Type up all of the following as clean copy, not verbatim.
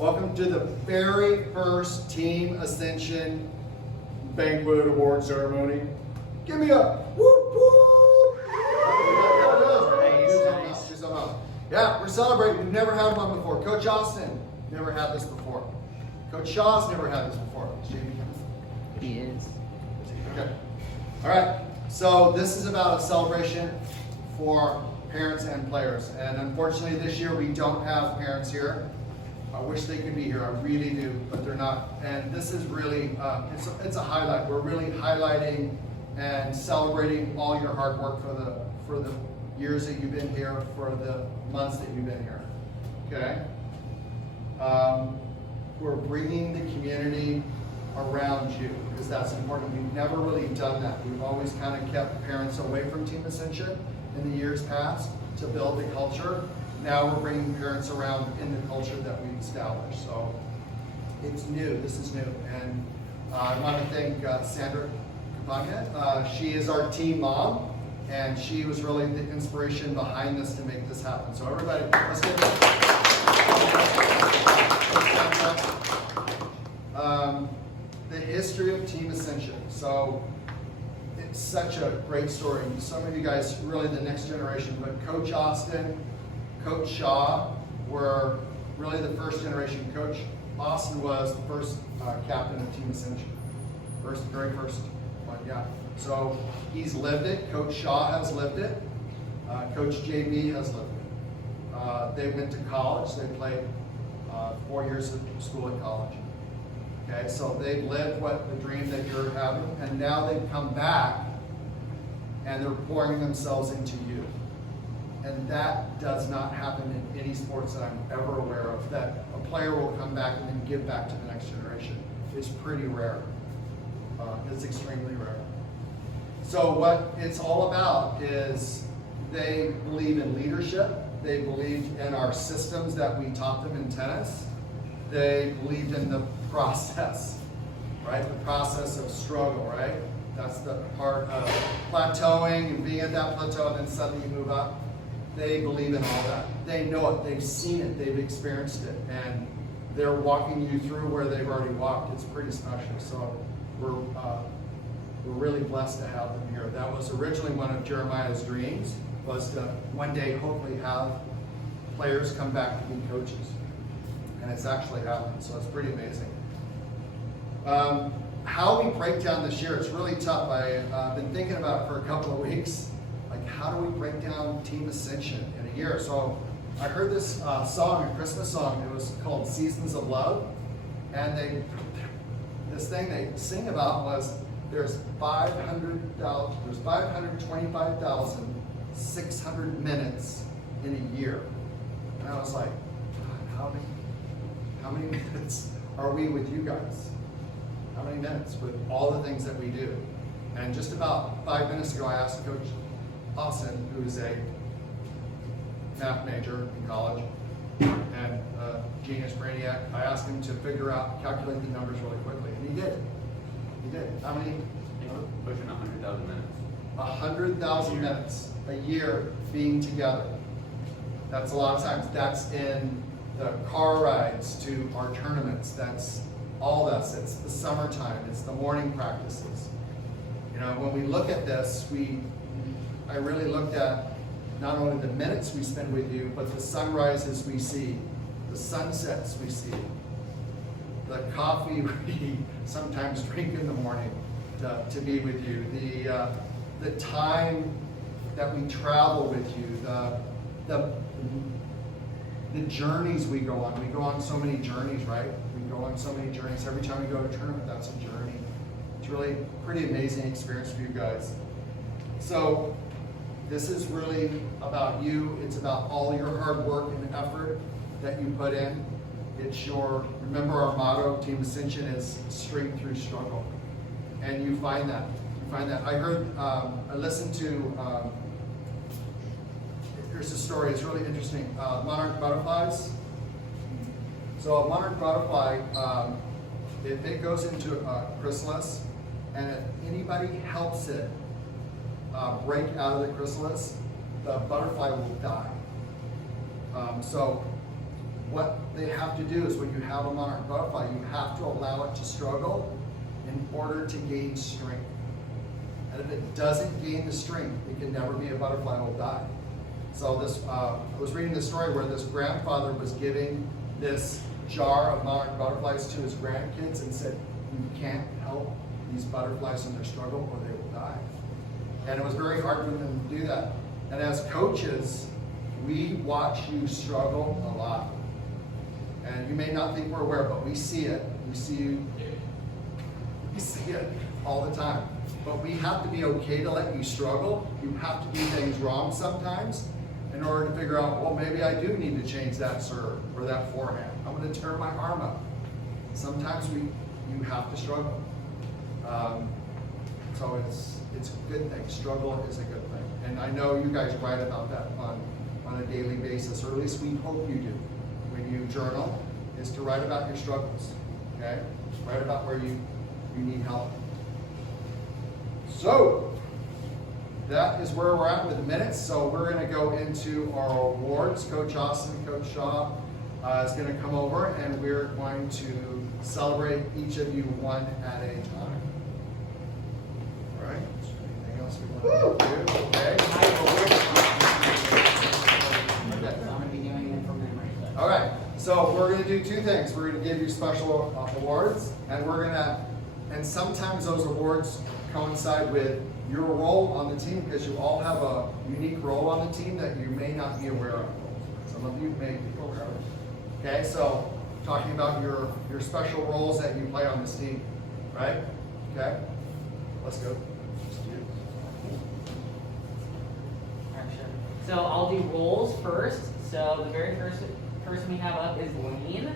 Welcome to the very first Team Ascension Banquet Award Ceremony. Give me a whoop whoop! Yeah, we're celebrating. We've never had one before. Coach Austin never had this before. Coach Shaw's never had this before. He is. Okay. All right. So this is about a celebration for parents and players. And unfortunately this year we don't have parents here. I wish they could be here, I really do, but they're not. And this is really, it's a highlight. We're really highlighting and celebrating all your hard work for the years that you've been here, for the months that you've been here, okay? We're bringing the community around you, because that's important. We've never really done that. We've always kind of kept parents away from Team Ascension in the years past to build the culture. Now we're bringing parents around in the culture that we've established. So it's new, this is new. And I want to thank Sandra Kapanga. She is our team mom, and she was really the inspiration behind this to make this happen. So everybody, let's get it. The history of Team Ascension. So it's such a great story. Some of you guys, really the next generation, but Coach Austin, Coach Shaw were really the first generation. Coach Austin was the first captain of Team Ascension. Very first one, yeah. So he's lived it. Coach Shaw has lived it. Coach JB has lived it. They went to college. They played 4 years of school and college. Okay, so they've lived the dream that you're having, and now they've come back and they're pouring themselves into you. And that does not happen in any sports that I'm ever aware of, that a player will come back and then give back to the next generation. It's pretty rare. It's extremely rare. So what it's all about is they believe in leadership. They believe in our systems that we taught them in tennis. They believed in the process, right? The process of struggle, right? That's the part of plateauing and being at that plateau and then suddenly you move up. They believe in all that. They know it. They've seen it. They've experienced it. And they're walking you through where they've already walked. It's pretty special. So we're really blessed to have them here. That was originally one of Jeremiah's dreams, was to one day hopefully have players come back to be coaches. And it's actually happened. So it's pretty amazing. How we break down this year, it's really tough. I've been thinking about it for a couple of weeks. Like, how do we break down Team Ascension in a year? So I heard this song, a Christmas song. It was called Seasons of Love. And this thing they sing about was there's 525,600 minutes in a year. And I was like, God, how many minutes are we with you guys? How many minutes with all the things that we do? And just about 5 minutes ago, I asked Coach Austin, who's a math major in college and a genius brainiac, I asked him to calculate the numbers really quickly, and he did. He did. How many? Pushing 100,000 minutes. 100,000 minutes a year being together. That's a lot of times. That's in the car rides to our tournaments. That's all this. It's the summertime. It's the morning practices. You know, when we look at this, I really looked at not only the minutes we spend with you, but the sunrises we see, the sunsets we see, the coffee we sometimes drink in the morning to be with you, the time that we travel with you, the journeys we go on. We go on so many journeys, right? We go on so many journeys. Every time we go to a tournament, that's a journey. It's really a pretty amazing experience for you guys. So this is really about you. It's about all your hard work and effort that you put in. Remember our motto, Team Ascension, is strength through struggle. And you find that. I listened to, here's a story, it's really interesting. Monarch butterflies. So a monarch butterfly, it goes into a chrysalis, and if anybody helps it break out of the chrysalis, the butterfly will die. So what they have to do is when you have a monarch butterfly, you have to allow it to struggle in order to gain strength. And if it doesn't gain the strength, it can never be a butterfly, it will die. So this, I was reading this story where this grandfather was giving this jar of monarch butterflies to his grandkids and said, you can't help these butterflies in their struggle or they will die. And it was very hard for them to do that. And as coaches, we watch you struggle a lot. And you may not think we're aware, but we see it. We see it all the time. But we have to be okay to let you struggle. You have to do things wrong sometimes in order to figure out, well, maybe I do need to change that serve or that forehand. I'm going to turn my arm up. Sometimes you have to struggle. So it's a good thing. Struggle is a good thing. And I know you guys write about that on a daily basis, or at least we hope you do. When you journal, is to write about your struggles. Okay? Write about where you need help. So, that is where we're at with the minutes. So we're going to go into our awards. Coach Austin, Coach Shaw is going to come over, and we're going to celebrate each of you one at a time. All right? Anything else we want to do? Okay. I'm going to be doing it from memory. All right. So we're going to do two things. We're going to give you special awards, and we're going to, and sometimes those awards coincide with your role on the team, because you all have a unique role on the team that you may not be aware of. Some of you may be aware of. Okay, so talking about your special roles that you play on this team, right? Okay, let's go. So I'll do roles first. So the very first person we have up is Lane.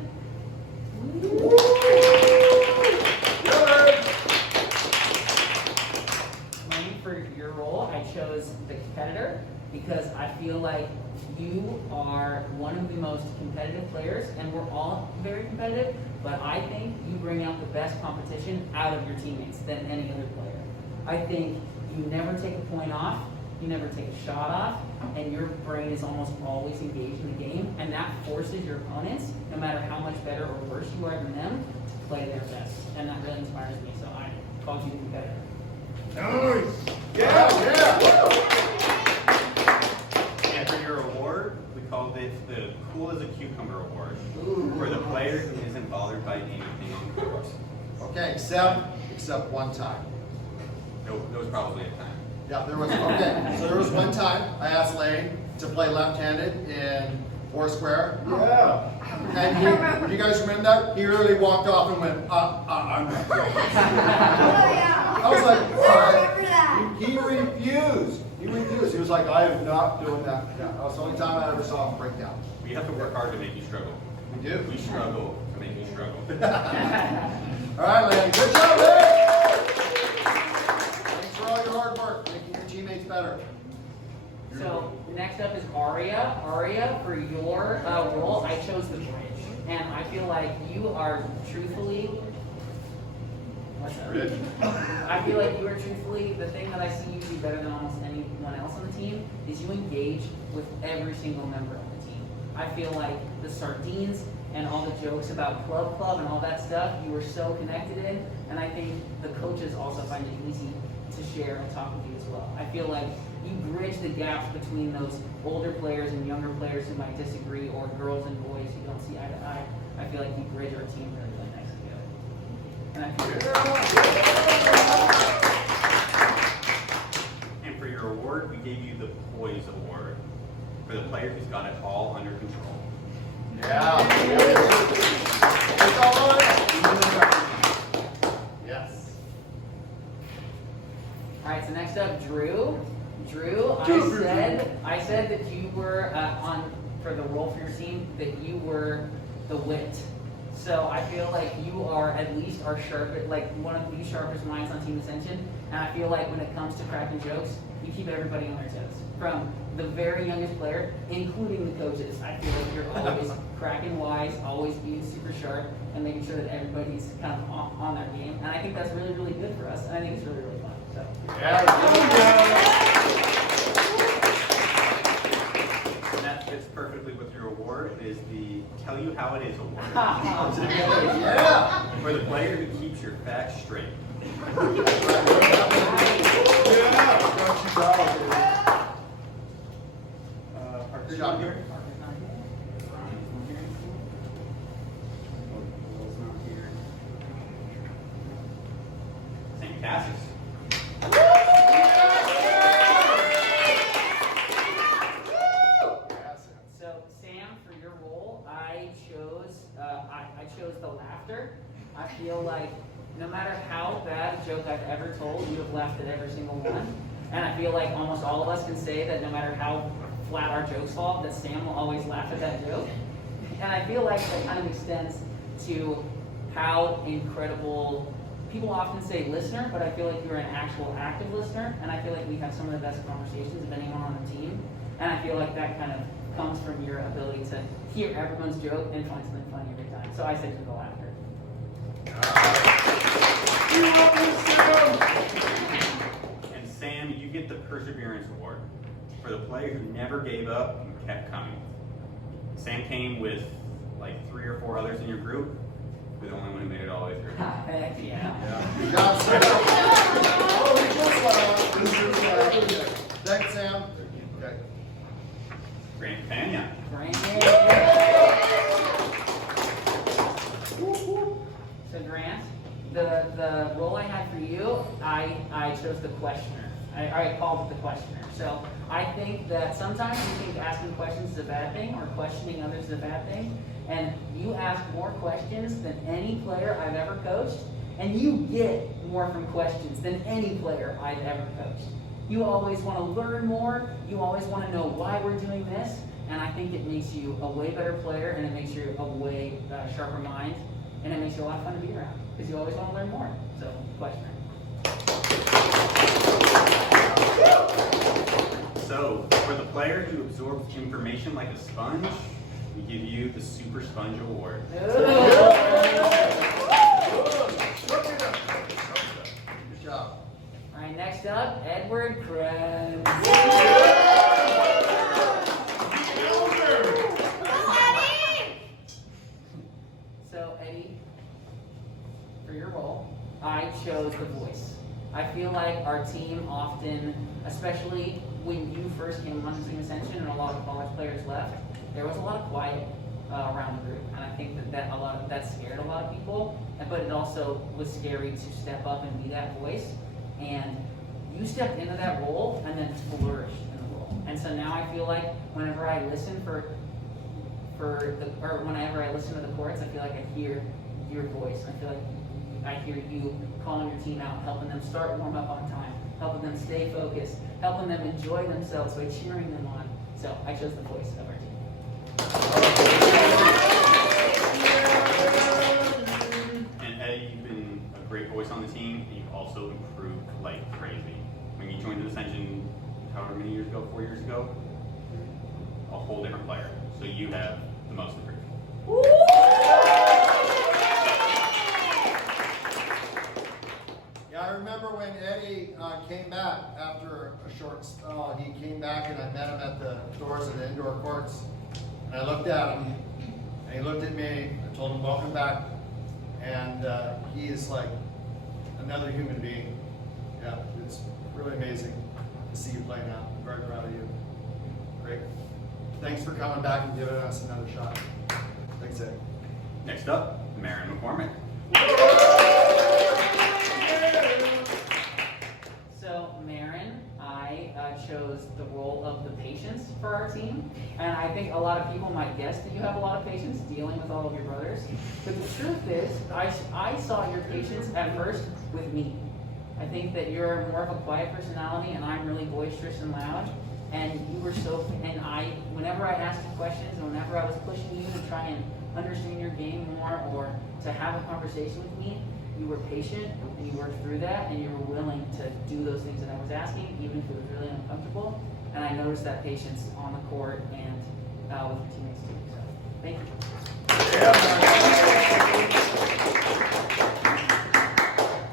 Lane, for your role, I chose the competitor because I feel like you are one of the most competitive players, and we're all very competitive, but I think you bring out the best competition out of your teammates than any other player. I think you never take a point off, you never take a shot off, and your brain is almost always engaged in the game, and that forces your opponents, no matter how much better or worse you are than them, to play their best. And that really inspires me, so I called you the competitor. Nice! Yeah! And for your award, we called it the Cool as a Cucumber Award. For the player who isn't bothered by anything in course. Okay, except one time. There was probably a time. Yeah, there was. Okay, so there was one time I asked Lane to play left-handed in Foursquare. Yeah. And do you guys remember that? He really walked off and went, I'm not doing this. I was like, all right. He refused. He refused. He was like, I am not doing that. Yeah, that was the only time I ever saw him break down. We have to work hard to make you struggle. We do. We struggle to make you struggle. All right, Lane. Good job, Lane. Thanks for all your hard work, making your teammates better. So next up is Aria. Aria, for your role, I chose the bridge. And I feel like you are truthfully, I feel like you are truthfully, the thing that I see you do better than almost anyone else on the team is you engage with every single member of the team. I feel like the sardines and all the jokes about club and all that stuff, you are so connected in, and I think the coaches also find it easy to share and talk with you as well. I feel like you bridge the gaps between those older players and younger players who might disagree, or girls and boys who don't see eye to eye. I feel like you bridge our team really, really nice together. And And for your award, we gave you the Poise Award for the player who's got it all under control. Yeah. It's all right. Yes. all right, so next up, Drew. Drew, I said that you were for the role for your team, that you were the wit. So I feel like you are at least our sharpest, like one of the sharpest minds on Team Ascension. And I feel like when it comes to cracking jokes, you keep everybody on their toes. From the very youngest player, including the coaches. I feel like you're always cracking wise, always being super sharp, and making sure that everybody's kind of on their game. And I think that's really, really good for us. And I think it's really, really fun. So. And that fits perfectly with your award is the Tell You How It Is award. Yeah. For the player who keeps your facts straight. Good job, here. Gary. Parker's not here. Ryan's not here. Will's not here. St. Cassius. So Sam, for your role, I chose the laughter. I feel like no matter how bad a joke I've ever told, you have laughed at every single one. And I feel like almost all of us can say that no matter how flat our jokes fall, that Sam will always laugh at that joke. And I feel like that kind of extends to how incredible, people often say listener, but I feel like you're an actual active listener. And I feel like we have some of the best conversations of anyone on the team. And I feel like that kind of comes from your ability to hear everyone's joke and find something funny every time. So I say to the laughter. And Sam, you get the Perseverance Award for the player who never gave up and kept coming. Sam came with like 3 or 4 others in your group. You're the only one who made it all the way through. Heck yeah. Good job, Sam. Thanks, Sam. Okay. Grant Pena. So Grant, the role I had for you, I chose the questioner. I called it the questioner. So I think that sometimes you think asking questions is a bad thing or questioning others is a bad thing. And you ask more questions than any player I've ever coached, and you get more from questions than any player I've ever coached. You always want to learn more, you always want to know why we're doing this, and I think it makes you a way better player, and it makes you a way sharper mind, and it makes you a lot of fun to be around, because you always want to learn more. So, questioner. So, for the player who absorbs information like a sponge, we give you the Super Sponge Award. Good job. All right, next up, Edward Krebs. So, Eddie, for your role, I chose the voice. I feel like our team often, especially when you first came on Team Ascension and a lot of college players left, there was a lot of quiet around the group, and I think that scared a lot of people. But it also was scary to step up and be that voice. And you stepped into that role and then flourished in the role. And so now I feel like whenever I listen whenever I listen to the courts, I feel like I hear your voice. I feel like I hear you calling your team out, helping them start warm up on time, helping them stay focused, helping them enjoy themselves by cheering them on. So I chose the voice of our team. And Eddie, you've been a great voice on the team, and you've also improved like crazy. When you joined the Ascension, however many years ago, 4 years ago, a whole different player. So you have the most improved. Yeah, I remember when Eddie came back after a short spell. He came back and I met him at the doors of the indoor courts. And I looked at him, and he looked at me. I told him, welcome back. And he is like another human being. Yeah, it's really amazing to see you play now. I'm very proud of you. Great. Thanks for coming back and giving us another shot. Thanks, Eddie. Next up, Marin McCormick. So, Marin, I chose the role of the patience for our team. And I think a lot of people might guess that you have a lot of patience dealing with all of your brothers. But the truth is, I saw your patience at first with me. I think that you're more of a quiet personality and I'm really boisterous and loud. And you were whenever I asked you questions and whenever I was pushing you to try and understand your game more or to have a conversation with me, you were patient and you worked through that and you were willing to do those things that I was asking, even if it was really uncomfortable. And I noticed that patience on the court and with your teammates too. So, thank you.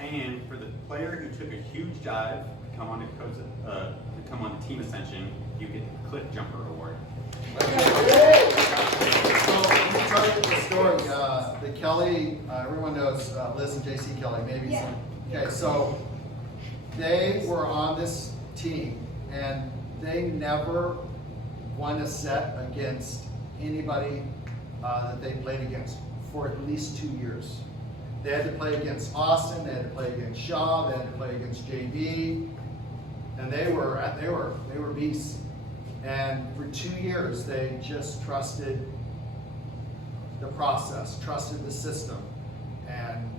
And for the player who took a huge dive to come on to Team Ascension, you get the Cliff Jumper Award. Kelly, everyone knows Liz and JC Kelly, maybe Yeah. some. Okay, so they were on this team, and they never won a set against anybody that they played against for at least 2 years. They had to play against Austin, they had to play against Shaw, they had to play against JV, and they were beasts. And for 2 years, they just trusted the process, trusted the system, and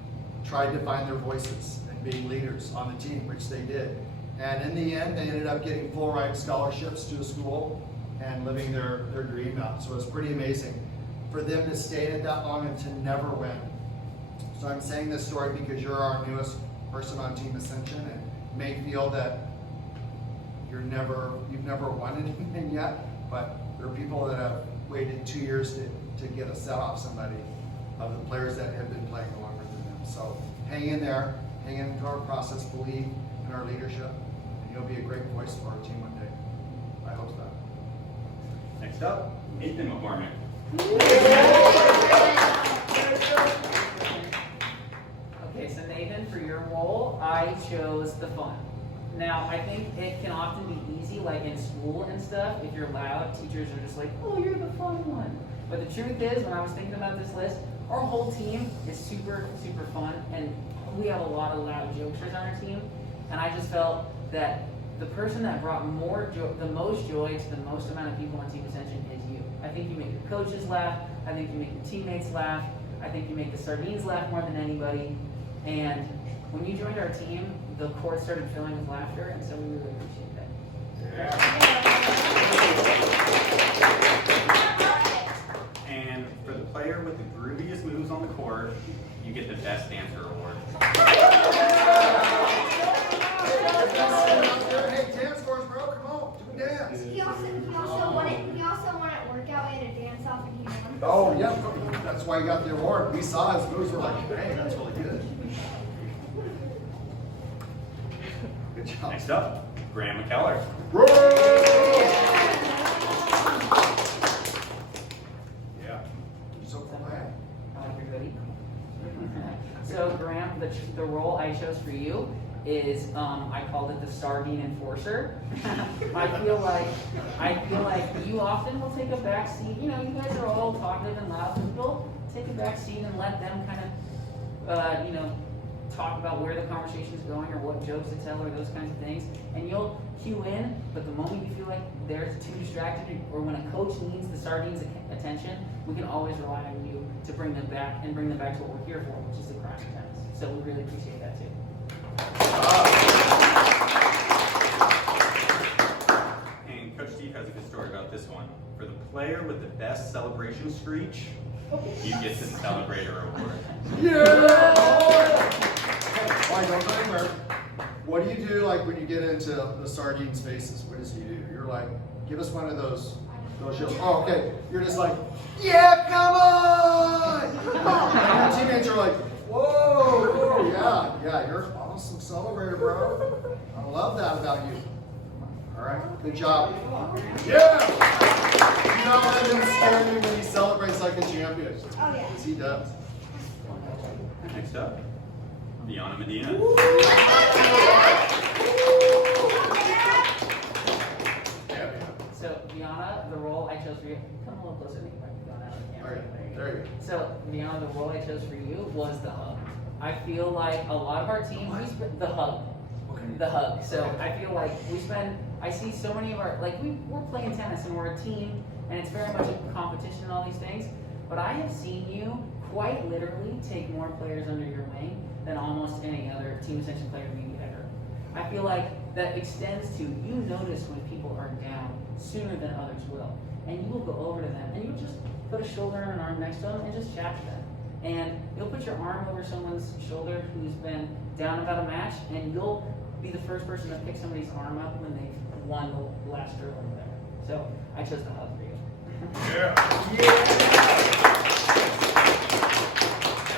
tried to find their voices and being leaders on the team, which they did. And in the end, they ended up getting full ride scholarships to a school and living their dream out. So it's pretty amazing for them to stay in it that long and to never win. So I'm saying this story because you're our newest person on Team Ascension and may feel that you've never won anything yet, but there are people that have waited 2 years to get a set off somebody of the players that have been playing longer than them. So hang in there, hang into our process, believe in our leadership, and you'll be a great voice for our team one day. I hope so. Next up, Nathan McCormick. Okay, so Nathan, for your role, I chose the fun. Now, I think it can often be easy, like in school and stuff, if you're loud, teachers are just like, oh, you're the fun one. But the truth is, when I was thinking about this list, our whole team is super, super fun, and we have a lot of loud jokesters on our team, and I just felt that the person that brought the most joy to the most amount of people on Team Ascension is you. I think you make your coaches laugh, I think you make your teammates laugh, I think you make the sardines laugh more than anybody, and when you joined our team, the court started filling with laughter, and so we really appreciate that. And for the player with the grooviest moves on the court, you get the Best Dancer Award. Hey, dance scores, bro, come on, do a dance. He also won at workout. We had a dance off and he won. Oh, yeah, that's why he got the award. We saw his moves, we're like, hey, that's really good. Good job. Next up, Graham McKellar. Yeah. So quiet. Everybody. So Graham, the role I chose for you is I called it the sardine enforcer. I feel like you often will take a back seat. You know, you guys are all talkative and loud, but you'll take a back seat and let them kind of talk about where the conversation is going or what jokes to tell or those kinds of things. And you'll cue in, but the moment you feel like they're too distracted or when a coach needs the sardines' attention, we can always rely on you to bring them back and bring them back to what we're here for, which is the crime tennis. So we really appreciate that too. And Coach Steve has a good story about this one. For the player with the best celebration screech, you get the Celebrator Award. Yeah! Hey, don't go anywhere. What do you do like when you get into the sardine spaces? What does he do? You're like, give us one of those shows. Oh, okay. You're just like, yeah, come on! And your teammates are like, whoa, yeah, you're an awesome celebrator, bro. I love that about you. All right, good job. Yeah! You know, let him scare me when he celebrates like a champion. Oh, yeah. Because he does. Next up, Deanna Medina. So Deanna, the role I chose for you, come a little closer to me. Going out of the camera. There you go. So Deanna, the role I chose for you was the hug. I feel like a lot of our team, the hug. The hug. So I feel like I see so many of we're playing tennis and we're a team and it's very much a competition and all these things, but I have seen you quite literally take more players under your wing than almost any other Team Ascension player maybe ever. I feel like that extends to you notice when people are down sooner than others will. And you will go over to them and you'll just put a shoulder and an arm next to them and just chat to them. And you'll put your arm over someone's shoulder who's been down about a match and you'll be the first person to pick somebody's arm up when they've won the last hurdle or whatever. So I chose the hug for you.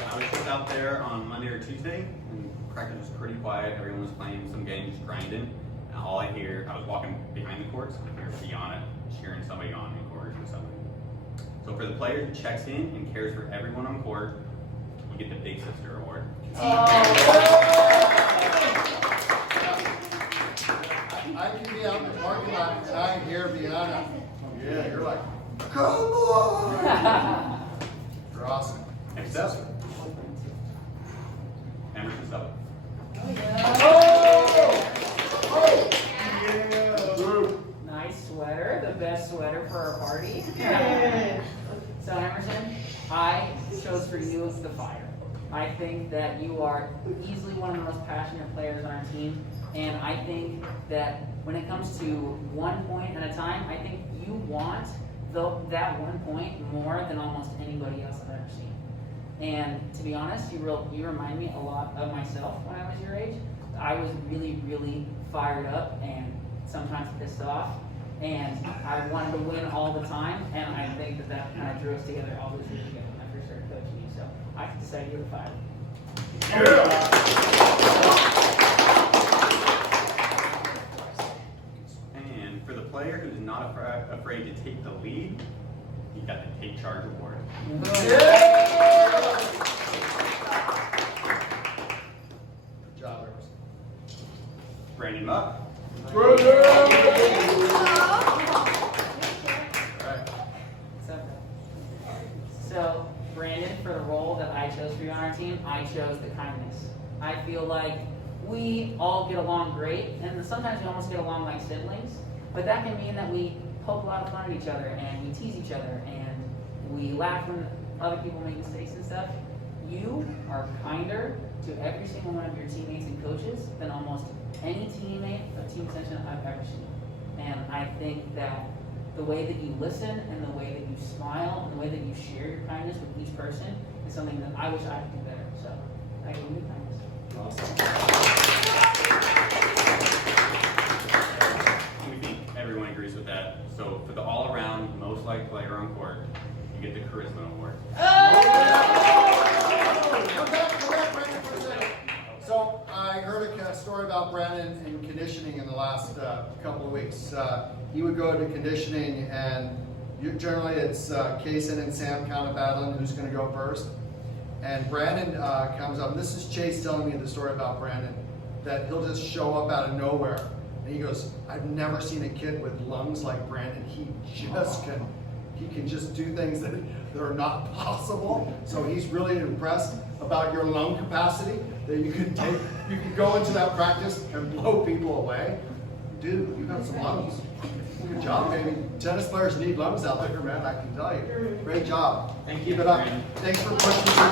I was just out there on Monday or Tuesday, and practice was pretty quiet. Everyone was playing some games, just grinding. And all I was walking behind the courts, I hear Deanna cheering somebody on in court or somebody. So for the player who checks in and cares for everyone on court, you get the Big Sister Award. I can be out in the parking lot and I hear Bianna. Yeah, you're like, come on! You're awesome. Next up, Emerson Stubbs. Nice sweater, the best sweater for our party. So Emerson, I chose for you the fire. I think that you are easily one of the most passionate players on our team, and I think that when it comes to 1 point at a time, I think you want that 1 point more than almost anybody else I've ever seen. And to be honest, you remind me a lot of myself when I was your age. I was really, really fired up and sometimes pissed off, and I wanted to win all the time, and I think that kind of drew us together all those years ago when I first started coaching you. So I decided you're the fire. And for the player who's not afraid to take the lead, you got the Take Charge Award. Good job, Emerson. Brandon Muck. Right. So, Brandon, for the role that I chose for you on our team, I chose the kindness. I feel like we all get along great, and sometimes we almost get along like siblings, but that can mean that we poke a lot of fun at each other, and we tease each other, and we laugh when other people make mistakes and stuff. You are kinder to every single one of your teammates and coaches than almost any teammate of Team Ascension I've ever seen. And I think that the way that you listen and the way that you smile and the way that you share your kindness with each person is something that I wish I could do better. So I give you kindness. We think everyone agrees with that. So for the all-around most liked player on court, you get the Charisma Award. Come back, Brandon, for a second. So I heard a story about Brandon in conditioning in the last couple of weeks. He would go to conditioning, and generally it's Kaysen and Sam kind of battling who's going to go first. And Brandon comes up, and this is Chase telling me the story about Brandon, that he'll just show up out of nowhere. And he goes, I've never seen a kid with lungs like Brandon. He can just do things that are not possible. So he's really impressed about your lung capacity, that you can go into that practice and blow people away. Dude, you got some lungs. Good job, baby. Tennis players need lungs out there, man, I can tell you. Great job. Thank you. Keep it up. Brandon. Thanks for pushing through.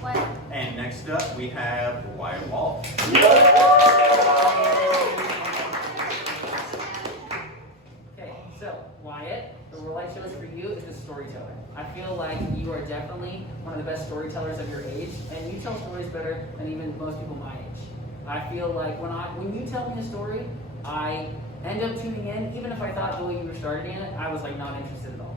What? And next up, we have Wyatt Wall. Okay, so Wyatt, the role I chose for you is a storyteller. I feel like you are definitely one of the best storytellers of your age, and you tell stories better than even most people my age. I feel like when you tell me a story, I end up tuning in, even if I thought the way you were starting it, I was like not interested at all.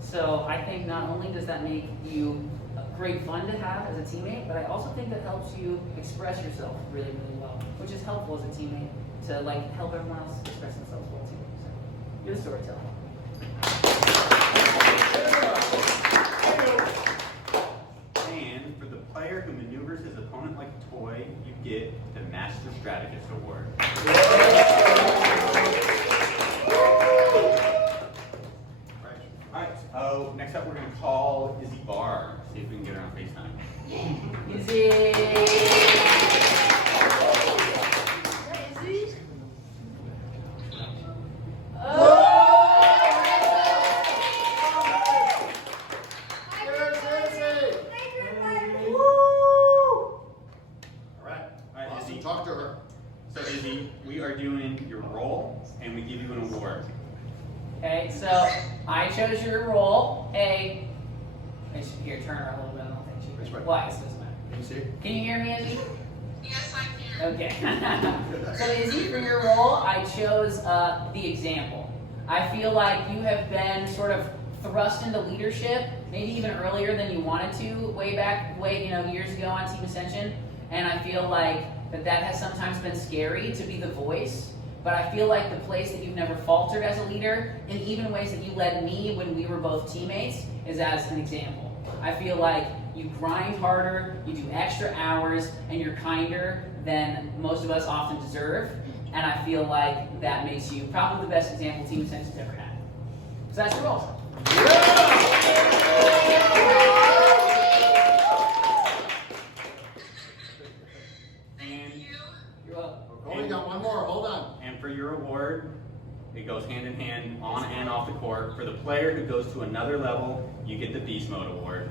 So I think not only does that make you great fun to have as a teammate, but I also think that helps you express yourself really, really well, which is helpful as a teammate to like help everyone else express themselves well too. So you're the storyteller. And for the player who maneuvers his opponent like a toy, you get the Master Strategist Award. Alright, so next up we're going to call Izzy Barr. See if we can get her on FaceTime. Izzy! Alright, Izzy. Talk to her. So Izzy, we are doing your role and we give you an award. Okay, so I chose your role. Hey, here, turn her a little bit. I don't think she. Which way? Why? This doesn't matter. Can you see? Can you hear me, Izzy? Yes, I can. Okay. So Izzy, for your role, I chose the example. I feel like you have been sort of thrust into leadership, maybe even earlier than you wanted to, years ago on Team Ascension. And I feel like that has sometimes been scary to be the voice But I feel like the place that you've never faltered as a leader, and even ways that you led me when we were both teammates, is as an example. I feel like you grind harder, you do extra hours, and you're kinder than most of us often deserve. And I feel like that makes you probably the best example Team Ascension's ever had. So that's your role. And You're welcome. Oh, we got one more. Hold on. And for your award, it goes hand in hand, on and off the court. For the player who goes to another level, you get the Beast Mode Award.